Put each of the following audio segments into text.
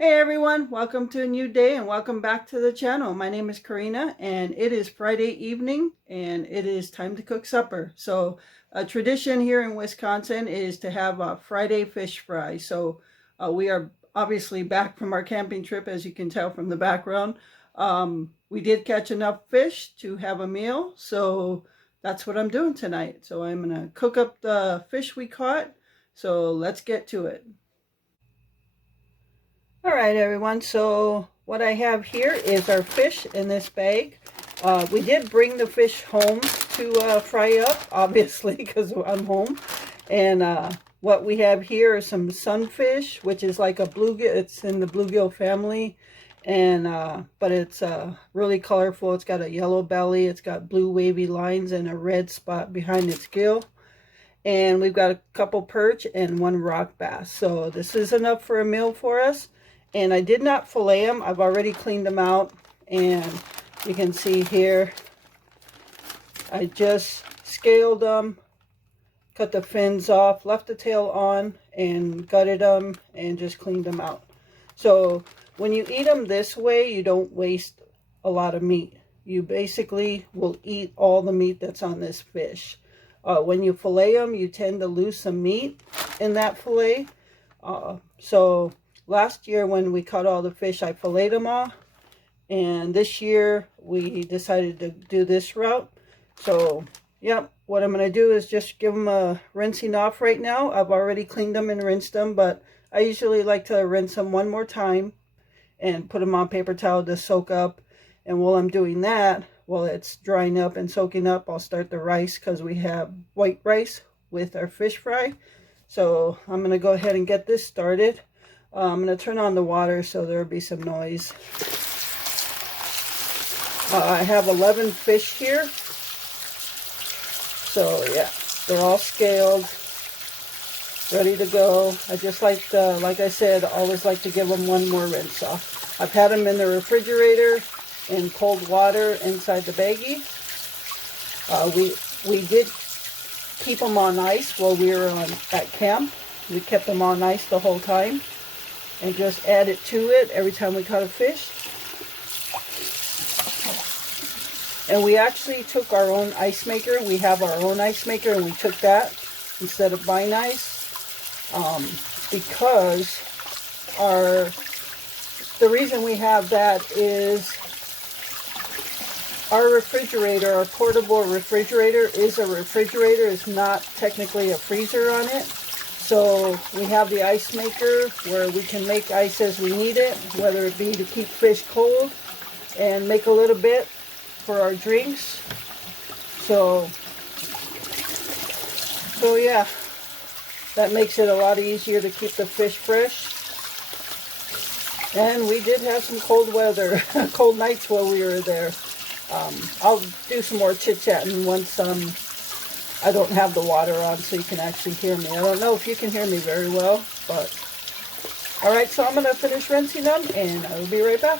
Hey everyone, welcome to a new day and welcome back to the channel. My name is Corinna and it is Friday evening and it is time to cook supper. So a tradition here in Wisconsin is to have a Friday fish fry. So we are obviously back from our camping trip, as you can tell from the background. We did catch enough fish to have a meal, so that's what I'm doing tonight. So I'm gonna cook up the fish we caught. So let's get to it. All right, everyone, so what I have here is our fish in this bag. We did bring the fish home to fry up, obviously, because I'm home. And what we have here is some sunfish, which is like a bluegill. It's in the bluegill family, and but it's really colorful. It's got a yellow belly. It's got blue wavy lines and a red spot behind its gill. And we've got a couple perch and one rock bass. So this is enough for a meal for us. And I did not fillet them. I've already cleaned them out. And you can see here, I just scaled them, cut the fins off, left the tail on, and gutted them and just cleaned them out. So when you eat them this way, you don't waste a lot of meat. You basically will eat all the meat that's on this fish. When you fillet them, you tend to lose some meat in that fillet. So last year when we caught all the fish, I filleted them all. And this year we decided to do this route. So, yep, what I'm going to do is just give them a rinsing off right now. I've already cleaned them and rinsed them, but I usually like to rinse them one more time and put them on paper towel to soak up. And while I'm doing that, while it's drying up and soaking up, I'll start the rice because we have white rice with our fish fry. So I'm going to go ahead and get this started. I'm going to turn on the water so there'll be some noise. I have 11 fish here. So yeah, they're all scaled, ready to go. I just like I said, I always like to give them one more rinse off. I've had them in the refrigerator in cold water inside the baggie. We did keep them on ice while we were at camp. We kept them on ice the whole time and just added to it every time we caught a fish. And we actually took our own ice maker. We have our own ice maker, and we took that instead of buying ice because the reason we have that is our refrigerator, our portable refrigerator, is a refrigerator. It's not technically a freezer on it. So we have the ice maker where we can make ice as we need it, whether it be to keep fish cold and make a little bit for our drinks. So yeah, that makes it a lot easier to keep the fish fresh. And we did have some cold weather, cold nights while we were there. I'll do some more chit-chatting once I don't have the water on so you can actually hear me. I don't know if you can hear me very well, but alright, so I'm going to finish rinsing them and I'll be right back.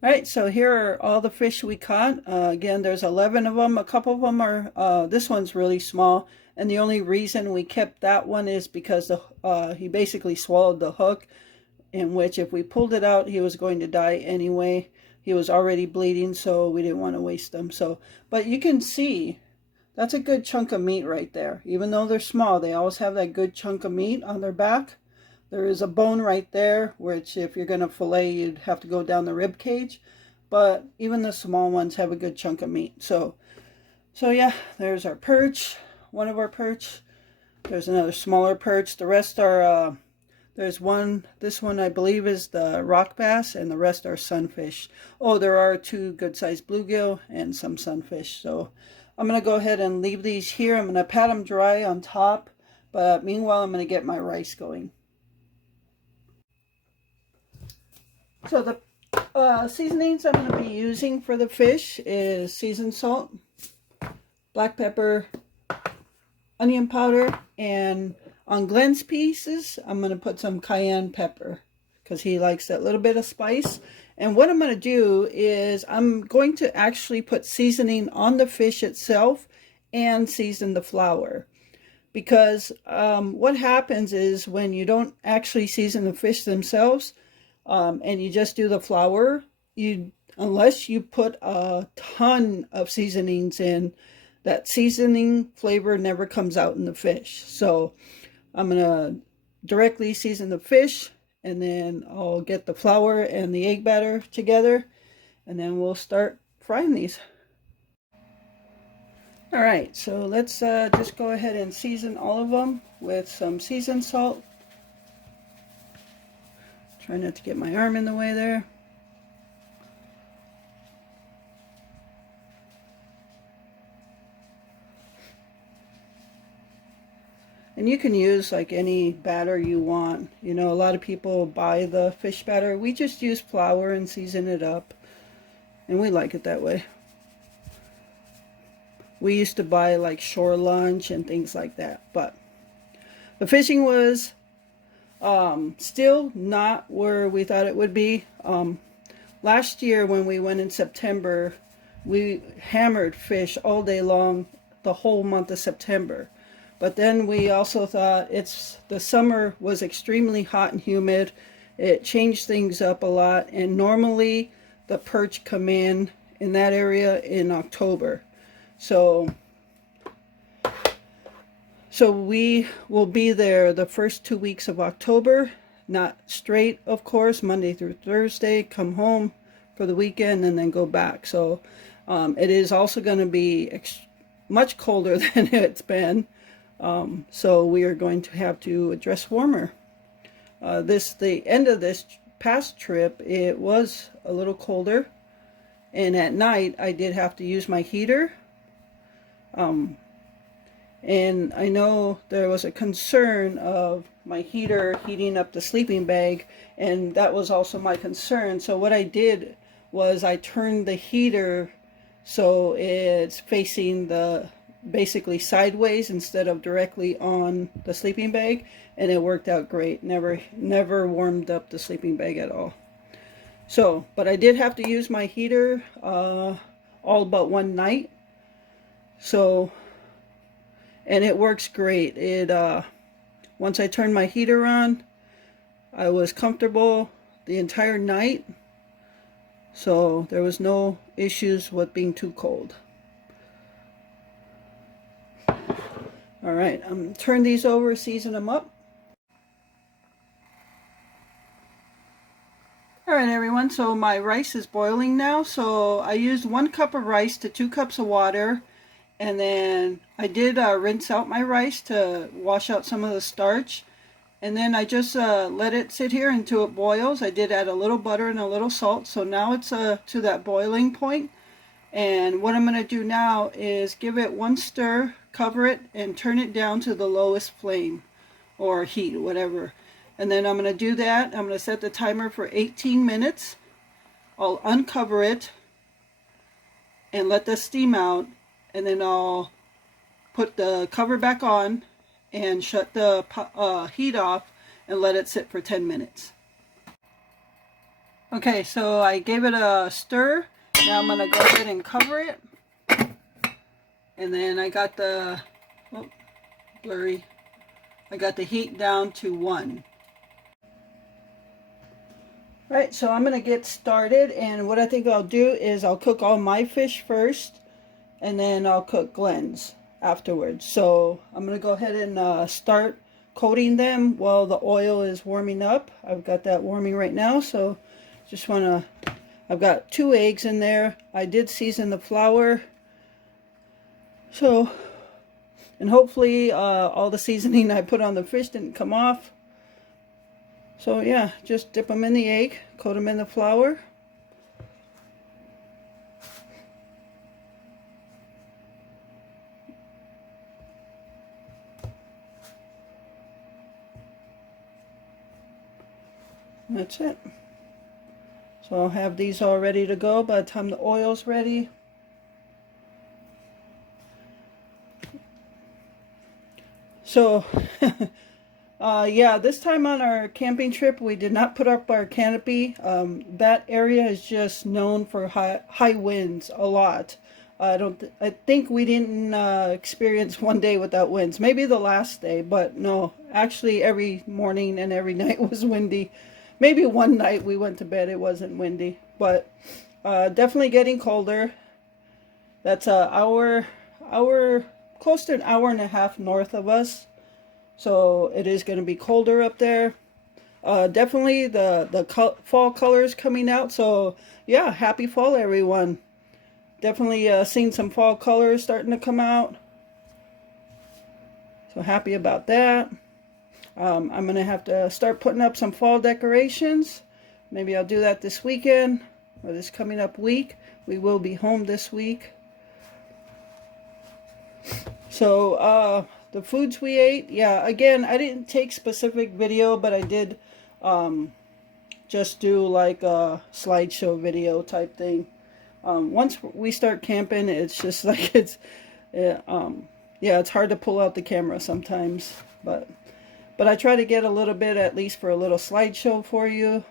Alright, so here are all the fish we caught. Again, there's 11 of them. A couple of them are, this one's really small. And the only reason we kept that one is because he basically swallowed the hook, in which if we pulled it out, he was going to die anyway. He was already bleeding, so we didn't want to waste them. So, but you can see, that's a good chunk of meat right there. Even though they're small, they always have that good chunk of meat on their back. There is a bone right there, which if you're going to fillet, you'd have to go down the rib cage. But even the small ones have a good chunk of meat. So yeah, there's our perch, one of our perch. There's another smaller perch. The rest are, there's one, this one I believe is the rock bass, and the rest are sunfish. Oh, there are 2 good-sized bluegill and some sunfish. So I'm going to go ahead and leave these here. I'm going to pat them dry on top. But meanwhile, I'm going to get my rice going. So the seasonings I'm going to be using for the fish is seasoned salt, black pepper, onion powder, and on Glenn's pieces, I'm going to put some cayenne pepper because he likes that little bit of spice. And what I'm going to do is I'm going to actually put seasoning on the fish itself and season the flour. because what happens is when you don't actually season the fish themselves, and you just do the flour, unless you put a ton of seasonings in, that seasoning flavor never comes out in the fish. So I'm gonna directly season the fish, and then I'll get the flour and the egg batter together, and then we'll start frying these. All right, so let's just go ahead and season all of them with some seasoned salt. Try not to get my arm in the way there. And you can use like any batter you want. You know, a lot of people buy the fish batter. We just use flour and season it up, and we like it that way. We used to buy like shore lunch and things like that, but the fishing was still not where we thought it would be. Last year when we went in September, we hammered fish all day long the whole month of September. But then we also thought the summer was extremely hot and humid. It changed things up a lot, and normally the perch come in that area in October. So we will be there the first 2 weeks of October, not straight, of course, Monday through Thursday, come home for the weekend and then go back. So it is also going to be much colder than it's been. So we are going to have to dress warmer. The end of this past trip, it was a little colder, and at night I did have to use my heater. And I know there was a concern of my heater heating up the sleeping bag, and that was also my concern. So what I did was I turned the heater so it's facing basically sideways instead of directly on the sleeping bag, and it worked out great. Never warmed up the sleeping bag at all. So, but I did have to use my heater all but one night. So, and it works great. Once I turned my heater on, I was comfortable the entire night. So there was no issues with being too cold. All right, I'm going to turn these over, season them up. All right, everyone, so my rice is boiling now. So I used 1 cup of rice to 2 cups of water. And then I did rinse out my rice to wash out some of the starch. And then I just let it sit here until it boils. I did add a little butter and a little salt. So now it's to that boiling point. And what I'm going to do now is give it 1 stir, cover it, and turn it down to the lowest flame or heat, whatever. And then I'm going to do that. I'm going to set the timer for 18 minutes. I'll uncover it and let the steam out. And then I'll put the cover back on and shut the heat off and let it sit for 10 minutes. Okay, so I gave it a stir. Now I'm going to go ahead and cover it. And then I got the, blurry. I got the heat down to 1. Right, so I'm going to get started. And what I think I'll do is I'll cook all my fish first, and then I'll cook Glenn's afterwards. So I'm going to go ahead and start coating them while the oil is warming up. I've got that warming right now, so just want to, I've got 2 eggs in there. I did season the flour. So, and hopefully all the seasoning I put on the fish didn't come off. So yeah, just dip them in the egg, coat them in the flour. That's it. So I'll have these all ready to go by the time the oil's ready. So yeah, this time on our camping trip we did not put up our canopy. That area is just known for high winds a lot. I think we didn't experience one day without winds. Maybe the last day, but no. Actually, every morning and every night was windy. Maybe one night we went to bed, it wasn't windy. But definitely getting colder. That's close to an hour and a half north of us. So it is going to be colder up there. Definitely the fall colors coming out. So yeah, happy fall, everyone. Definitely seen some fall colors starting to come out. So happy about that. I'm going to have to start putting up some fall decorations. Maybe I'll do that this weekend or this coming up week. We will be home this week. So the foods we ate, yeah, again, I didn't take specific video, but I did just do like a slideshow video type thing. Once we start camping, it's just like yeah, it's hard to pull out the camera sometimes, but I try to get a little bit at least for a little slideshow for you.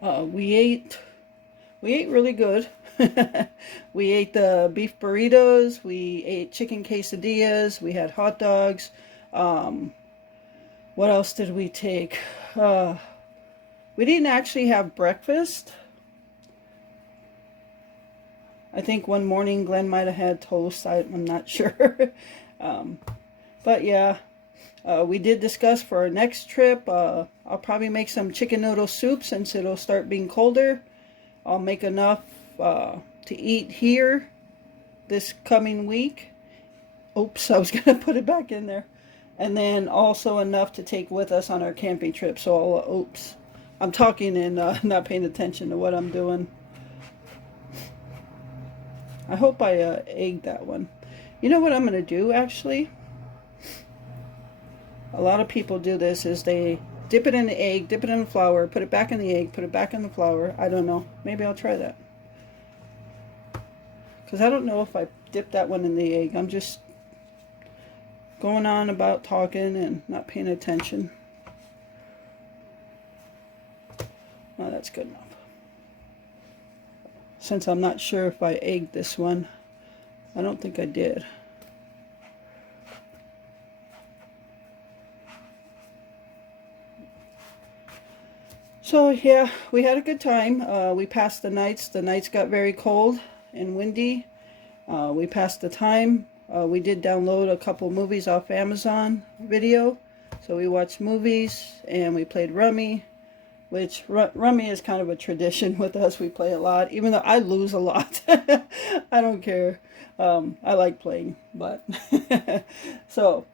We ate really good. We ate the beef burritos, we ate chicken quesadillas, we had hot dogs. What else did we take? We didn't actually have breakfast. I think one morning Glenn might have had toast. I'm not sure. But yeah, we did discuss for our next trip. I'll probably make some chicken noodle soup since it'll start being colder. I'll make enough to eat here this coming week. Oops, I was going to put it back in there. And then also enough to take with us on our camping trip. So, oops, I'm talking and not paying attention to what I'm doing. I hope I egged that one. You know what I'm going to do, actually? A lot of people do this, is they dip it in the egg, dip it in the flour, put it back in the egg, put it back in the flour. I don't know. Maybe I'll try that. Because I don't know if I dip that one in the egg. I'm just going on about talking and not paying attention. Oh, that's good enough. Since I'm not sure if I egged this one. I don't think I did. So yeah, we had a good time. We passed the nights. The nights got very cold and windy. We passed the time. We did download a couple movies off Amazon Video. So we watched movies and we played Rummy. Which Rummy is kind of a tradition with us. We play a lot, even though I lose a lot. I don't care. I like playing, but so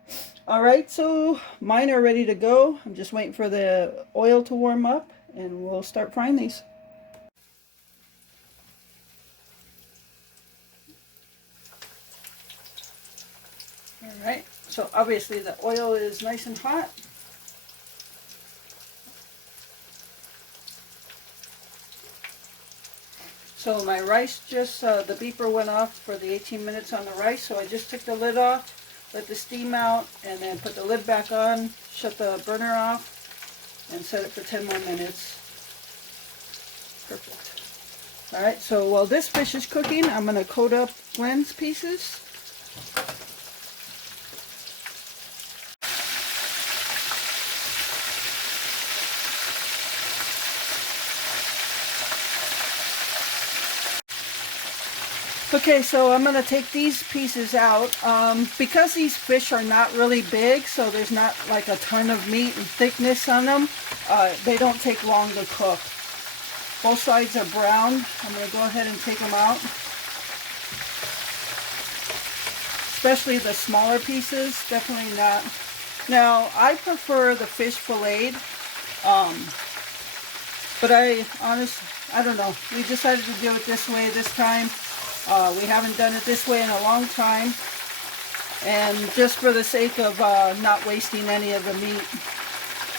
all right. So mine are ready to go. I'm just waiting for the oil to warm up, and we'll start frying these. All right. So obviously the oil is nice and hot. So my rice just, the beeper went off for the 18 minutes on the rice, so I just took the lid off, let the steam out, and then put the lid back on, shut the burner off, and set it for 10 more minutes. Perfect. Alright, so while this fish is cooking, I'm going to coat up Glenn's pieces. Okay, so I'm going to take these pieces out. Because these fish are not really big, so there's not like a ton of meat and thickness on them, they don't take long to cook. Both sides are brown. I'm going to go ahead and take them out. Especially the smaller pieces, definitely not. Now, I prefer the fish filleted, but I don't know. We decided to do it this way this time. We haven't done it this way in a long time, and just for the sake of not wasting any of the meat.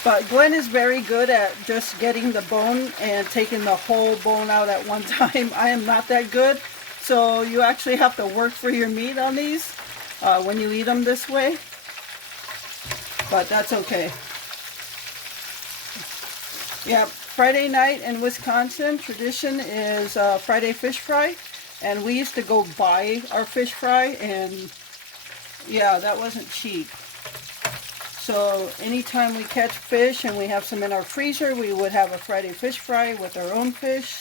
But Glenn is very good at just getting the bone and taking the whole bone out at one time. I am not that good, so you actually have to work for your meat on these when you eat them this way, but that's okay. Yeah, Friday night in Wisconsin, tradition is Friday fish fry. And we used to go buy our fish fry, and yeah, that wasn't cheap. So anytime we catch fish and we have some in our freezer, we would have a Friday fish fry with our own fish.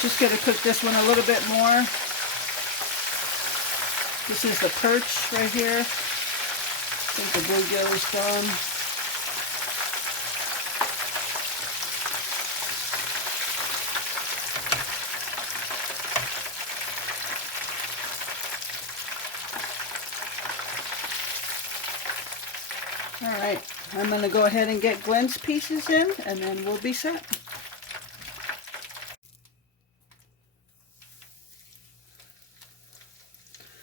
Just going to cook this one a little bit more. This is the perch right here. I think the bluegill is done. All right, I'm going to go ahead and get Glenn's pieces in, and then we'll be set.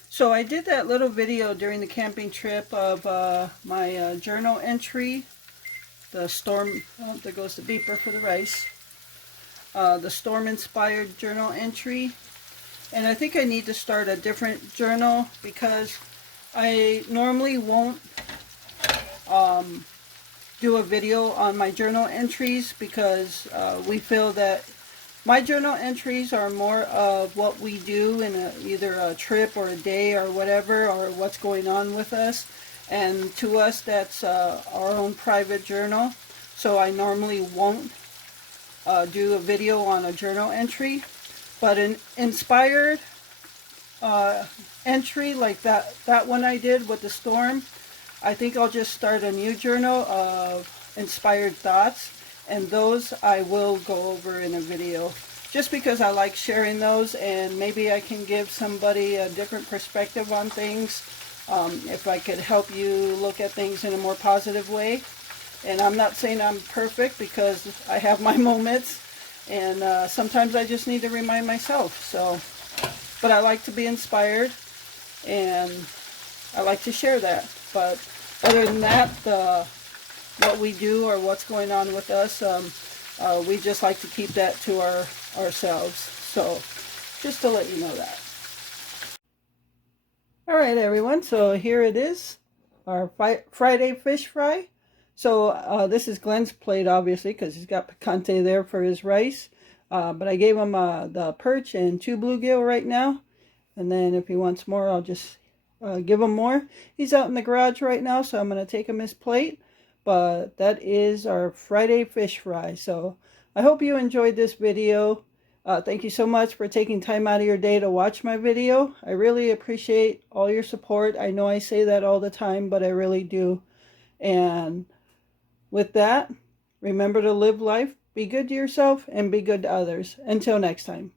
So I did that little video during the camping trip of my journal entry, the storm, oh, there goes the beeper for the rice, the storm-inspired journal entry. And I think I need to start a different journal because I normally won't do a video on my journal entries because we feel that my journal entries are more of what we do in either a trip or a day or whatever, or what's going on with us. And to us, that's our own private journal. So I normally won't do a video on a journal entry. But an inspired entry like that one I did with the storm, I think I'll just start a new journal of inspired thoughts. And those I will go over in a video just because I like sharing those, and maybe I can give somebody a different perspective on things if I could help you look at things in a more positive way. And I'm not saying I'm perfect because I have my moments, and sometimes I just need to remind myself. So, but I like to be inspired and I like to share that. But other than that, what we do or what's going on with us, we just like to keep that to ourselves. So just to let you know that. All right, everyone, so here it is, our Friday fish fry. So this is Glenn's plate, obviously, because he's got picante there for his rice. But I gave him the perch and 2 bluegill right now. And then if he wants more, I'll just give him more. He's out in the garage right now, so I'm going to take him his plate. But that is our Friday fish fry. So I hope you enjoyed this video. Thank you so much for taking time out of your day to watch my video. I really appreciate all your support. I know I say that all the time, but I really do. And with that, remember to live life, be good to yourself, and be good to others. Until next time.